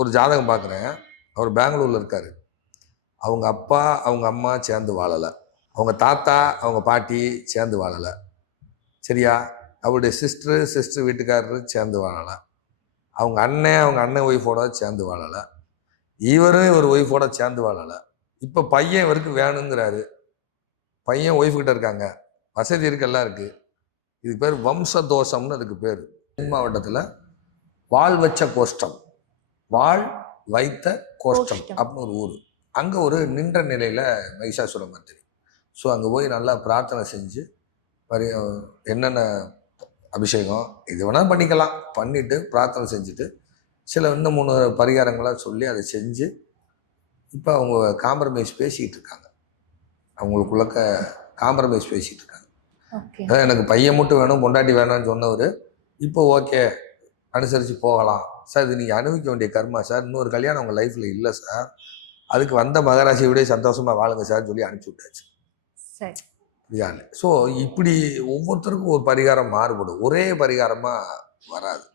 ஒரு ஜாதகம் பார்க்குறேன். அவர் பெங்களூரில் இருக்கார். அவங்க அப்பா அவங்க அம்மா சேர்ந்து வாழலை, அவங்க தாத்தா அவங்க பாட்டி சேர்ந்து வாழலை, சரியா? அவருடைய சிஸ்டர் வீட்டுக்காரரு சேர்ந்து வாழலை, அவங்க அண்ணன் ஒய்ஃபோட சேர்ந்து வாழலை, இவரும் இவர் ஒய்ஃபோட சேர்ந்து வாழலை. இப்போ பையன் இவருக்கு வேணுங்கிறாரு. பையன் ஒய்ஃப்கிட்ட இருக்காங்க, வசதி இருக்கு, எல்லாம் இருக்குது. இதுக்கு பேர் வம்ச தோஷம்னு அதுக்கு பேர். தென் மாவட்டத்தில் வாழ் வச்ச கோஷ்டம், வாழ் வைத்த கோஷ்டம் அப்படின்னு ஒரு ஊர். அங்கே ஒரு நின்ற நிலையில் மகிஷாசுர மர்த்தினி. ஸோ அங்கே போய் நல்லா பிரார்த்தனை செஞ்சு என்னென்ன அபிஷேகம் இது வேணால் பண்ணிக்கலாம், பண்ணிவிட்டு பிரார்த்தனை செஞ்சுட்டு சில இன்னும் 3 பரிகாரங்களாக சொல்லி அதை செஞ்சு இப்போ அவங்க காம்ப்ரமைஸ் பேசிக்கிட்டு இருக்காங்க. அவங்களுக்குள்ளக்க காம்ப்ரமைஸ் பேசிகிட்டு இருக்காங்க. அதான் எனக்கு பையன் மட்டும் வேணும் பொண்டாட்டி வேணும்னு சொன்னவர் இப்போ ஓகே அனுசரித்து போகலாம் சார், இது நீங்கள் அனுபவிக்க வேண்டிய கர்மா சார், இன்னொரு கல்யாணம் உங்கள் லைஃப்பில் இல்லை சார், அதுக்கு வந்த மகராசியை விட சந்தோஷமாக வாழுங்க சார் சொல்லி அனுப்பிச்சி விட்டாச்சு. ஸோ இப்படி ஒவ்வொருத்தருக்கும் ஒரு பரிகாரம் மாறுபடும், ஒரே பரிகாரமாக வராது.